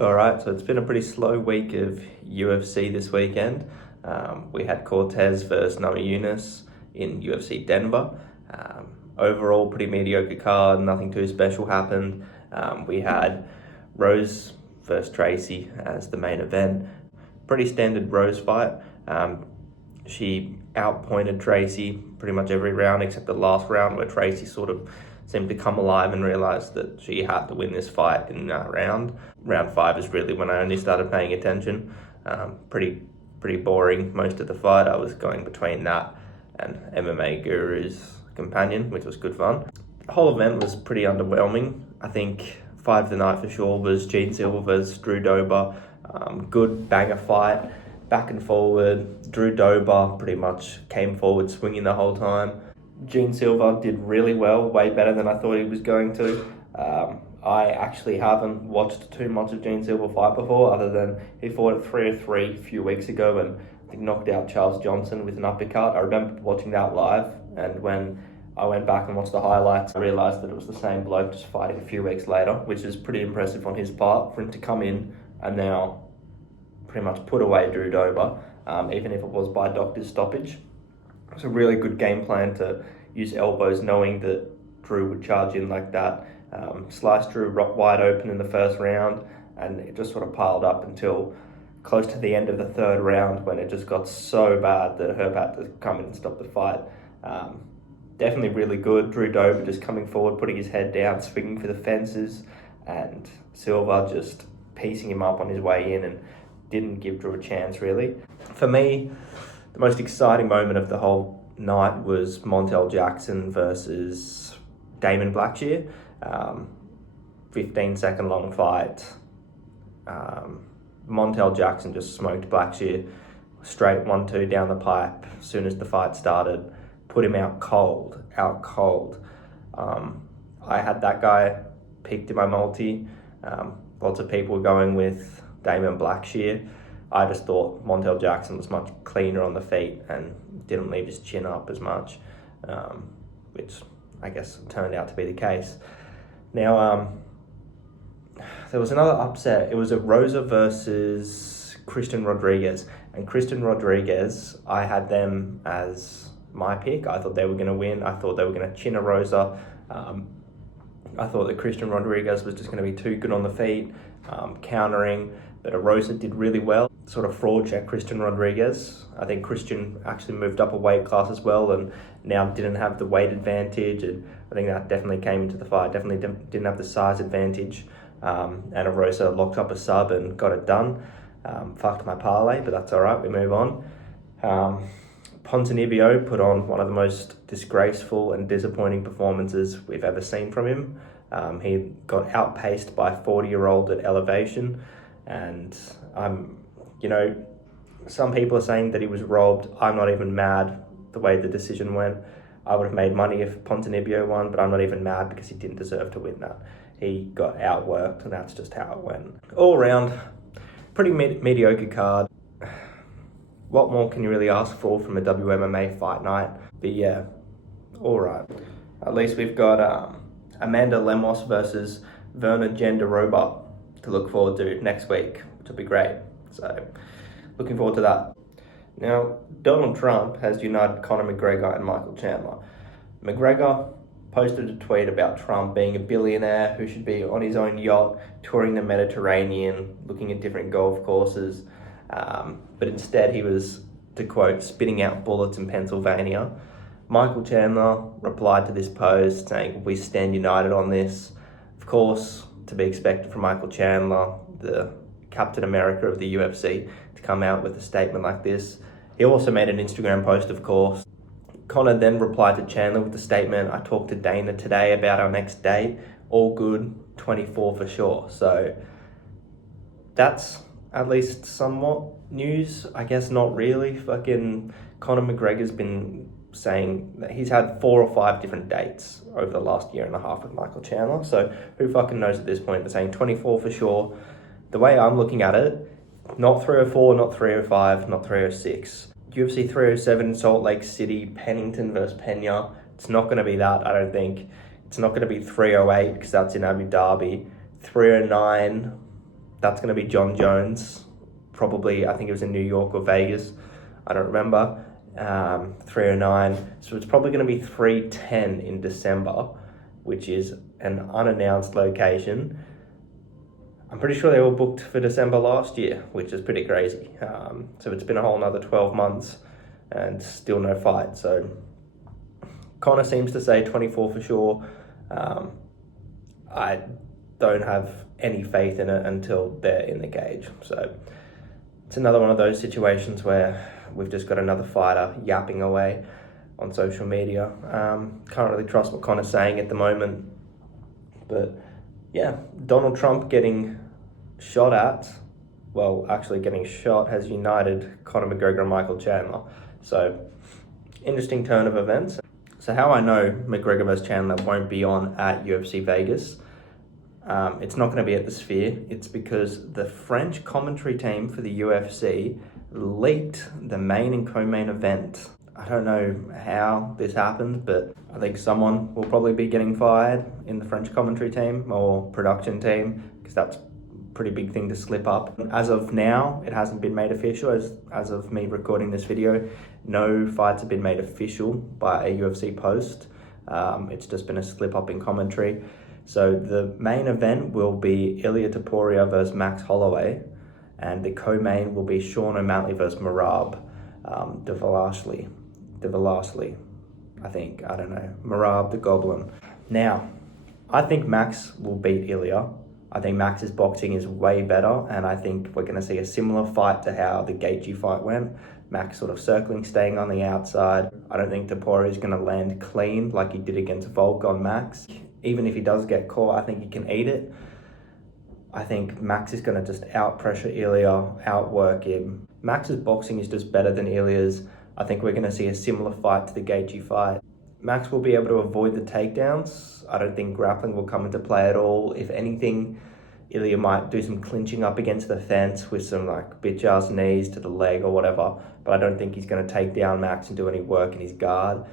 All right, so it's been a pretty slow week of UFC this weekend. We had Cortez versus Namajunas in UFC Denver. Overall, pretty mediocre card, nothing too special happened. We had Rose versus Tracy as the main event. Pretty standard Rose fight. She outpointed Tracy pretty much every round except the last round, where Tracy sort of seemed to come alive and realised that she had to win this fight in that round. Round 5 is really when I only started paying attention. Pretty boring most of the fight. I was going between that and MMA Guru's Companion, which was good fun. The whole event was pretty underwhelming. I think fight of the night for sure was Gene Silva versus Drew Dober. Good banger fight, back and forward. Drew Dober pretty much came forward swinging the whole time. Gene Silva did really well, way better than I thought he was going to. I actually haven't watched too much of Gene Silva fight before, other than he fought at 303 a few weeks ago and I think knocked out Charles Johnson with an uppercut. I remember watching that live, and when I went back and watched the highlights, I realised that it was the same bloke just fighting a few weeks later, which is pretty impressive on his part for him to come in and now pretty much put away Drew Dober, even if it was by doctor's stoppage. It's a really good game plan to use elbows, knowing that Drew would charge in like that. Sliced Drew wide open in the first round, and it just sort of piled up until close to the end of the third round, when it just got so bad that Herb had to come in and stop the fight. Definitely really good. Drew Dober just coming forward, putting his head down, swinging for the fences, and Silva just piecing him up on his way in and didn't give Drew a chance, really. For me, the most exciting moment of the whole night was Montel Jackson versus Damon Blackshear. 15-second long fight. Montel Jackson just smoked Blackshear straight 1-2 down the pipe as soon as the fight started. Put him out cold. I had that guy picked in my multi. Lots of people were going with Damon Blackshear. I just thought Montel Jackson was much cleaner on the feet and didn't leave his chin up as much, which I guess turned out to be the case. Now, there was another upset. It was a Rosa versus Christian Rodriguez. And Christian Rodriguez, I had them as my pick. I thought they were going to win. I thought they were going to chin a Rosa. I thought that Christian Rodriguez was just going to be too good on the feet, countering. But Rosa did really well, sort of fraud check Christian Rodriguez. I think Christian actually moved up a weight class as well and now didn't have the weight advantage, and I think that definitely came into the fight. Definitely didn't have the size advantage, and Rosa locked up a sub and got it done. Fucked my parlay, but that's all right, we move on. Ponzinibbio put on one of the most disgraceful and disappointing performances we've ever seen from him. He got outpaced by a 40-year-old at elevation, and some people are saying that he was robbed. I'm not even mad the way the decision went. I would have made money if Ponzinibbio won, but I'm not even mad because he didn't deserve to win that. He got outworked, and that's just how it went. All around, pretty mediocre card. What more can you really ask for from a WMMA fight night? But yeah, all right. At least we've got Amanda Lemos versus Verna Jandiroba to look forward to next week, which will be great. So, looking forward to that. Now, Donald Trump has united Conor McGregor and Michael Chandler. McGregor posted a tweet about Trump being a billionaire who should be on his own yacht, touring the Mediterranean, looking at different golf courses. But instead he was, to quote, spitting out bullets in Pennsylvania. Michael Chandler replied to this post saying, "We stand united on this." Of course, to be expected from Michael Chandler, the Captain America of the UFC, to come out with a statement like this. He also made an Instagram post, of course. Conor then replied to Chandler with the statement, "I talked to Dana today about our next date. All good, 24 for sure." So that's at least somewhat news. I guess not really. Fucking Conor McGregor's been saying that he's had 4 or 5 different dates over the last year and a half with Michael Chandler. So who fucking knows at this point? They're saying 24 for sure. The way I'm looking at it, not 304, not 305, not 306. UFC 307 in Salt Lake City, Pennington versus Pena. It's not going to be that, I don't think. It's not going to be 308 because that's in Abu Dhabi. 309, That's going to be John Jones, probably, I think it was in New York or Vegas, I don't remember, 309. So it's probably going to be 310 in December, which is an unannounced location. I'm pretty sure they were booked for December last year, which is pretty crazy. So it's been a whole another 12 months and still no fight. So Conor seems to say 24 for sure. I don't have any faith in it until they're in the cage. So it's another one of those situations where we've just got another fighter yapping away on social media. Can't really trust what Conor's saying at the moment. But yeah, Donald Trump getting shot at, well, actually getting shot has united Conor McGregor and Michael Chandler. So interesting turn of events. So how I know McGregor vs Chandler won't be on at UFC Vegas, it's not going to be at the Sphere. It's because the French commentary team for the UFC leaked the main and co-main event. I don't know how this happened, but I think someone will probably be getting fired in the French commentary team or production team, because that's a pretty big thing to slip up. As of now, it hasn't been made official. As of me recording this video, no fights have been made official by a UFC post. It's just been a slip up in commentary. So the main event will be Ilia Topuria versus Max Holloway, and the co-main will be Sean O'Malley versus Merab Dvalishvili, I think. I don't know. Merab the Goblin. Now, I think Max will beat Ilia. I think Max's boxing is way better, and I think we're going to see a similar fight to how the Gaethje fight went. Max sort of circling, staying on the outside. I don't think Topuria is going to land clean like he did against Volk on Max. Even if he does get caught, I think he can eat it. I think Max is going to just out-pressure Ilia, outwork him. Max's boxing is just better than Ilia's. I think we're going to see a similar fight to the Gaethje fight. Max will be able to avoid the takedowns. I don't think grappling will come into play at all. If anything, Ilia might do some clinching up against the fence with some like bitch-ass knees to the leg or whatever, but I don't think he's going to take down Max and do any work in his guard.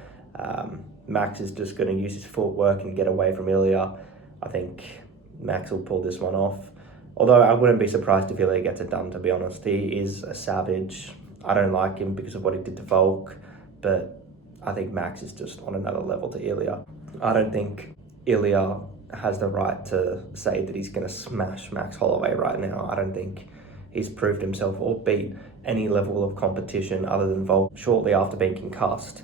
Max is just going to use his footwork and get away from Ilia. I think Max will pull this one off. Although I wouldn't be surprised if Ilia gets it done, to be honest. He is a savage. I don't like him because of what he did to Volk, but I think Max is just on another level to Ilia. I don't think Ilia has the right to say that he's going to smash Max Holloway right now. I don't think he's proved himself or beat any level of competition other than Volk shortly after being concussed.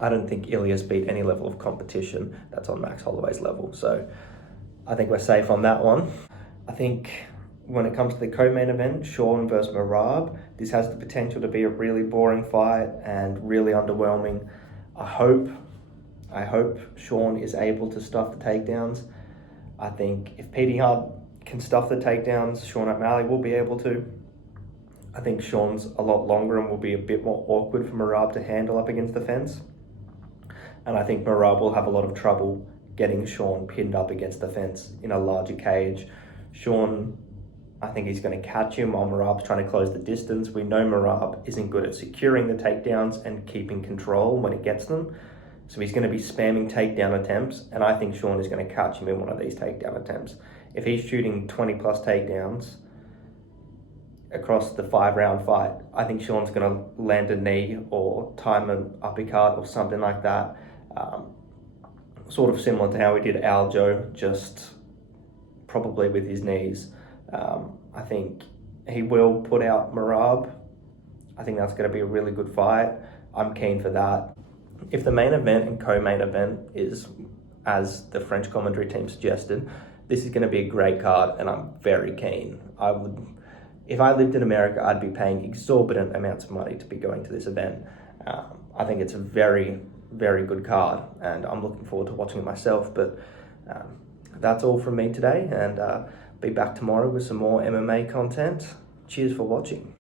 I don't think Ilia's beat any level of competition that's on Max Holloway's level. So I think we're safe on that one. I think when it comes to the co-main event, Sean versus Merab, this has the potential to be a really boring fight and really underwhelming. I hope Sean is able to stuff the takedowns. I think if Petey Hart can stuff the takedowns, Sean O'Malley will be able to. I think Sean's a lot longer and will be a bit more awkward for Merab to handle up against the fence. And I think Merab will have a lot of trouble getting Sean pinned up against the fence in a larger cage. Sean, I think he's going to catch him while Merab's trying to close the distance. We know Merab isn't good at securing the takedowns and keeping control when he gets them. So he's going to be spamming takedown attempts, and I think Sean is going to catch him in one of these takedown attempts. If he's shooting 20 plus takedowns across the 5-round fight, I think Sean's going to land a knee or time an uppercut or something like that. Sort of similar to how we did Aljo, just probably with his knees. I think he will put out Merab. I think that's going to be a really good fight. I'm keen for that. If the main event and co-main event is as the French commentary team suggested, this is going to be a great card, and I'm very keen. If I lived in America, I'd be paying exorbitant amounts of money to be going to this event. I think it's a very, very good card, and I'm looking forward to watching it myself. But that's all from me today, and be back tomorrow with some more MMA content. Cheers for watching.